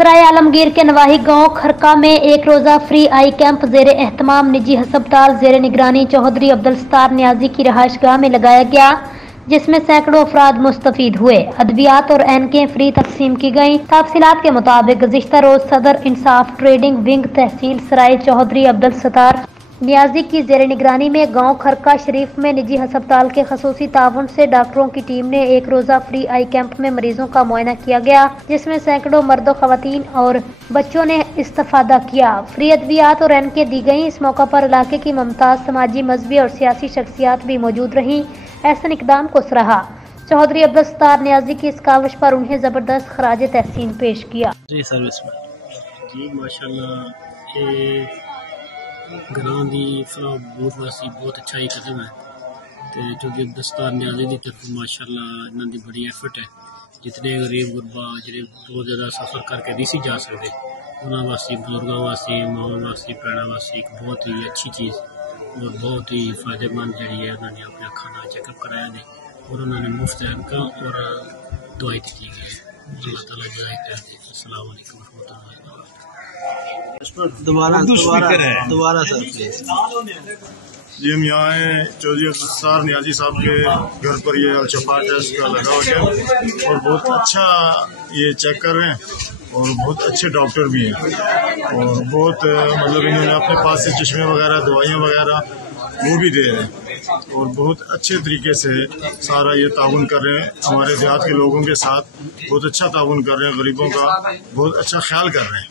सराय आलमगीर के नवाही गांव खरका में एक रोजा फ्री आई कैंप जेरे एहतमाम निजी हस्पताल जेरे निगरानी चौधरी अब्दुल सत्तार नियाजी की रहायशगाह में लगाया गया, जिसमें सैकड़ों अफराद मुस्तफीद हुए। अद्वियात और एनके फ्री तकसीम की गयी। तफसीलात के मुताबिक गुज़िश्ता रोज सदर इंसाफ ट्रेडिंग विंग तहसील सराय चौधरी अब्दुल सत्तार नियाजी की जेर निगरानी में गांव खरका शरीफ में निजी हस्पताल के खसूसी ताउन से डॉक्टरों की टीम ने एक रोजा फ्री आई कैंप में मरीजों का मुआयना किया गया, जिसमें सैकड़ों मर्दों खवातीन और बच्चों ने इस्तेफादा किया। फ्री अद्वियात और एनके दी गई। इस मौका पर इलाके की मुमताज समाजी, मजहबी और सियासी शख्सियात भी मौजूद रहीं। ऐसे इक़दाम को सराहा। चौधरी अब्दुल सत्तार नियाजी की इस काविश पर उन्हें जबरदस्त खराज तहसीन पेश किया। जी माशाल्लाह ग्रां दी फलाह बहुत वासी बहुत अच्छा ही कदम है ते चौधरी अब्दुल सत्तार नियाजी की तरफ माशाल्लाह इन्हां दी बड़ी एफर्ट है। जितने गरीब गुरबा जिहड़े बहुत ज़्यादा सफ़र करके नहीं सी जा सकते उन्हां वास्ते, बुजुर्गों वास्ते, मावां वास्ते, भैणां वास्ते एक बहुत ही अच्छी चीज़ और बहुत ही फायदेमंद जी है। उन्होंने अपने अखां दा चेकअप कराया ने और उन्होंने मुफ्त ऐनकां और दवाई दी गई है। अल्लाह ताला जज़ाए खैर दे। अस्सलाम वालेकुम रहमतुल्लाहि व दोबारा सर जी हम यहाँ हैं चौधरी अब्दुल सत्तार नियाजी साहब के घर पर ये अल-शफा टेस्ट का लगा हुआ है और बहुत अच्छा ये चेक कर रहे हैं और बहुत अच्छे डॉक्टर भी हैं और बहुत मतलब इन्होंने अपने पास से चश्मे वगैरह दवाइयाँ वगैरह वो भी दे रहे हैं और बहुत अच्छे तरीके से सारा ये ताउन कर रहे हैं। हमारे देहात के लोगों के साथ बहुत अच्छा ताउन कर रहे हैं, गरीबों का बहुत अच्छा ख्याल कर रहे हैं।